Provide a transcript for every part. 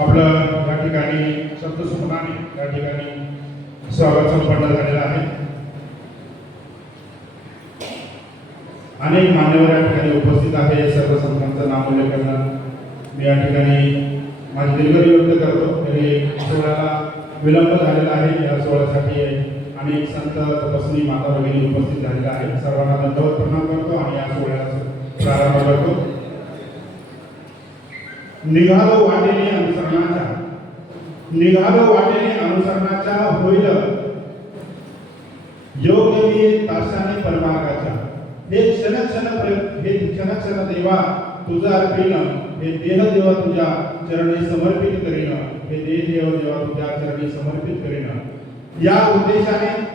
आपलं या ठिकाणी शब्दसुमनाने या ठिकाणी स्वागत संपन्न झालेलं आहे. अनेक मान्यवर या ठिकाणी उपस्थित आहे सर्व संतांचं नामोल्लेख करणं मी या ठिकाणी माझी दिलगिरी व्यक्त करतो. तरी सोहळ्याला विलंब झालेला आहे. या सोहळ्यासाठी अनेक संत तपस्वी माता भगिनी उपस्थित झालेल्या आहेत. सर्वांना दंडवत प्रणाम करतो आणि या सोहळ्याचा प्रारंभ करतो. निघालो वाटेने अनुसरणाच्या. निघालो वाटेने अनुसरणाच्या होईल. योग्य मी ताशाने परमार्गाच्या. हे क्षण क्षण हे क्षण क्षण देवा तुझा अर्पिण हे देह देवा तुझ्या चरणी समर्पित करीन. हे देह देव देवा तुझ्या चरणी समर्पित करीन. या उद्देशाने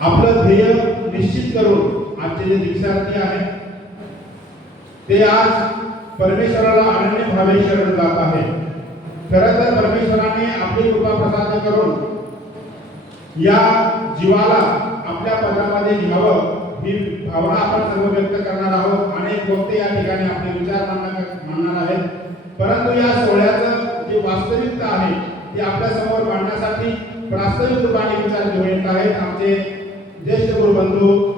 आपलं ध्येय निश्चित करून आजचे जे दीक्षार्थी आहेत ते आज परमेश्वराला अनन्य भावे शरण जात आहे. खरं तर परमेश्वराने आपली कृपा प्रसाद करून या जीवाला आपल्या पदामध्ये घ्यावं ही भावना आपण सर्व व्यक्त करणार आहोत. अनेक कोणते या ठिकाणी आपले विचार मांडणार मांडणार आहेत. परंतु या सोहळ्याचं जे वास्तविकता आहे ते आपल्यासमोर मांडण्यासाठी प्रास्ताविक रूपाने विचार घेऊन येत आहेत आमचे ज्येष्ठ गुरुबंधू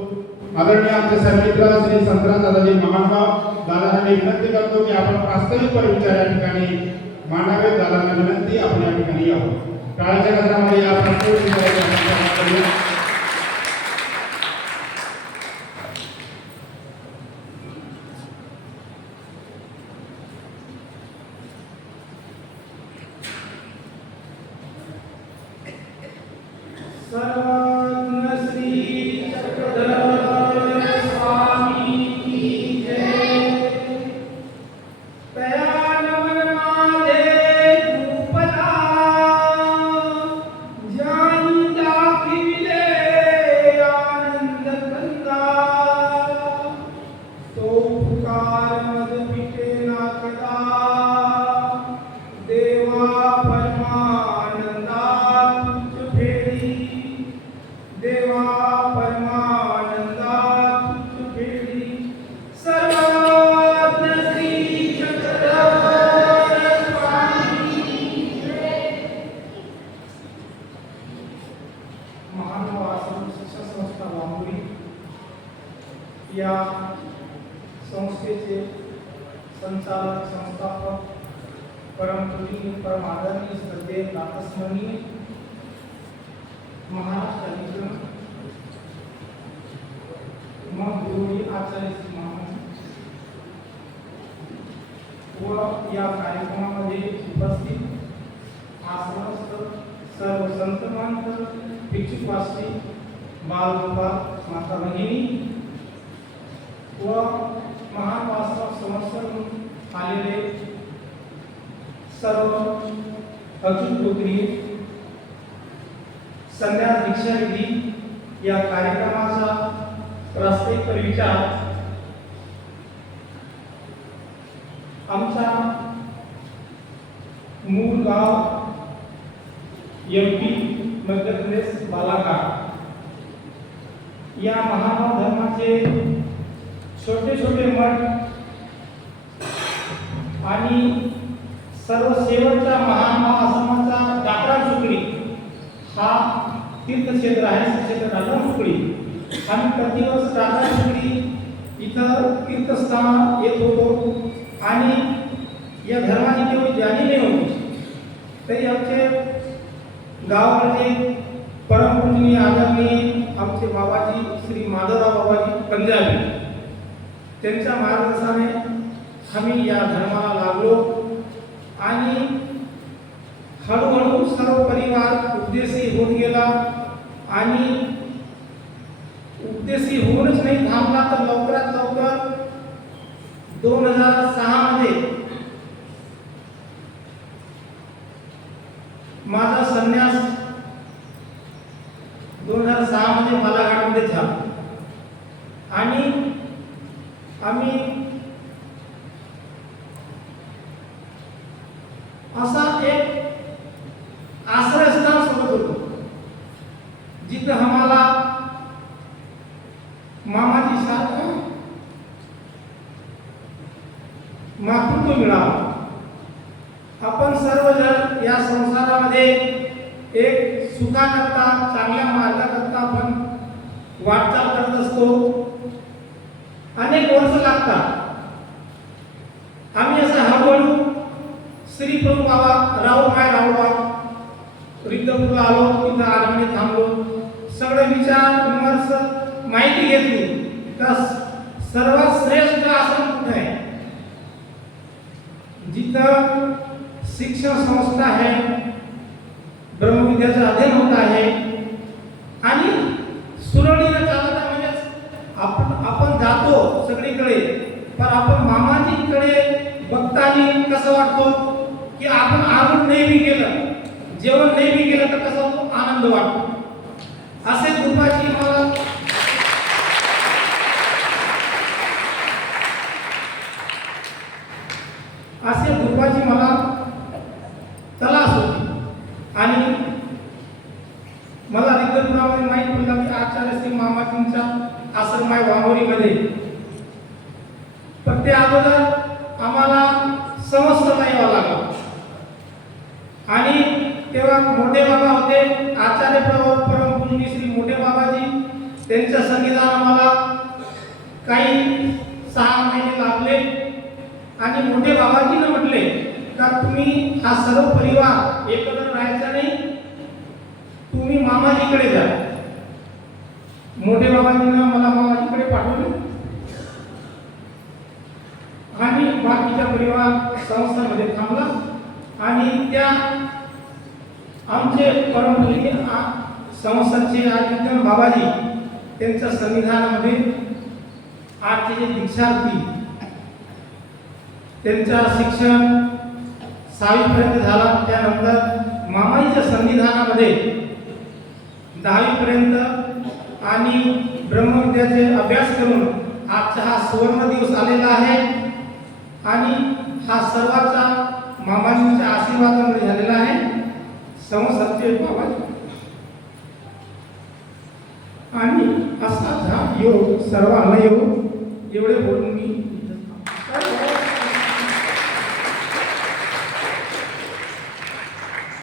आदरणीय आमचे सर्मित्र श्री संतरा दादाजी महानगाव दादांना मी विनंती करतो की आपण प्रास्ताविकपणे विचार या ठिकाणी मांडावे. दादांना विनंती आपण या ठिकाणी यावं काळाच्या गजरामध्ये या प्रास्ताविक महानुभाव आश्रम शिक्षण संस्था लांबुरी या संस्थेचे संचालक, संस्थापक परमपूजनीय परम आदरणीय श्रद्धेय नाथस्मरणीय महाराष्ट्र मग गुरुजी आचार्य महाराज व या कार्यक्रमामध्ये उपस्थित सर्व संत महंत भिक्षुकवासी बालगोपाल माता भगिनी व महान वास्तव आलेले सर्व अजून पुत्री संध्या दीक्षाविधी या कार्यक्रमाचा प्रास्ताविक परिचार आमचा मूळ गाव एम पी मध्य प्रदेश बालाघाट. या महाभाव धर्माचे छोटे छोटे मठ आणि सर्व शेवटच्या महाभाव आश्रमाचा दाखला चुकडी हा तीर्थक्षेत्र आहे क्षेत्र टाटा सुकडी आम्ही प्रतिवर्ष टाटा चुकडी इथं तीर्थस्थान येत होतो आणि या धर्माची तेवढी जाणीव होती तरी आमचे गावामध्ये परमपूजनीय आदरणीय आमचे बाबाजी, श्री माधवराव बाबाजी पंजाबी। त्यांच्या मार्गदर्शनाने आम्ही या धर्माला लागलो आणि हळूहळू सर्व परिवार उपदेशी होत गेला आणि उपदेशी होऊनच नाही, थांबला तर लवकरात लवकर दोन हज़ार सहा मध्ये माझा मातृत्व मिळावं. आपण सर्वजण या संसारामध्ये एक सुखाकरता चांगल्या मार्गाकरता आपण वाटचाल करत असतो. अनेक वर्ष लागतात. आम्ही असं हळूहळू श्री प्रभू बाबा राहू काय राहू रिद्धपूरला आलो तिथं आरमणी थांबलो. सगळे विचार विमर्श माहिती घेतली. तर सर्व श्रेष्ठ आश्रम कुठे आहे जिथं शिक्षण संस्था आहे. ब्रह्मविद्याचं अध्ययन होत आहे. आणि सुरळीनं चालत आहे म्हणजेच आपण आपण जातो सगळीकडे. पण आपण मामाजीकडे बघताना कसं वाटतो की आपण आवड नेहमी केलं. जेवण नेहमी केलं तर कसा तो आनंद वाटतो. असे कृपाची मला असे गुरुबाची मला तलास होती आणि मला रिद्धपुरामध्ये माहीत पडलं की आचार्य श्री मामाजींचा आश्रम आहे पण ते अगोदर आम्हाला समजता यावं लागलं. आणि तेव्हा मोठे बाबा होते आचार्य प्रभू परमपूज्य श्री मोठे बाबाजी त्यांच्या संविधान आम्हाला काही सहा महिने लाभले आणि मोठे बाबाजीनं म्हटले का तुम्ही हा सर्व परिवार एकत्र राहायचा नाही. तुम्ही मामाजीकडे जा. मोठे बाबाजीनं मला मामाजीकडे पाठवले. आणि बाकीचा परिवार संस्थामध्ये थांबला. आणि त्या आमचे परमपूज्य संस्थांचे संस्थाचे आदित्य बाबाजी त्यांच्या संविधानामध्ये आजचे जे दीक्षार्थी त्यांचं शिक्षण सहावीपर्यंत झाला. त्यानंतर मामाईच्या संविधानामध्ये दहावीपर्यंत आणि ब्रह्मविद्याचे अभ्यास करून आजचा हा सुवर्ण दिवस आलेला आहे. आणि हा सर्वाचा मामाजींच्या आशीर्वादामुळे झालेला आहे. समसत्य बाबा आणि असा हा योग सर्वांना योग एवढे बोलून मी इथं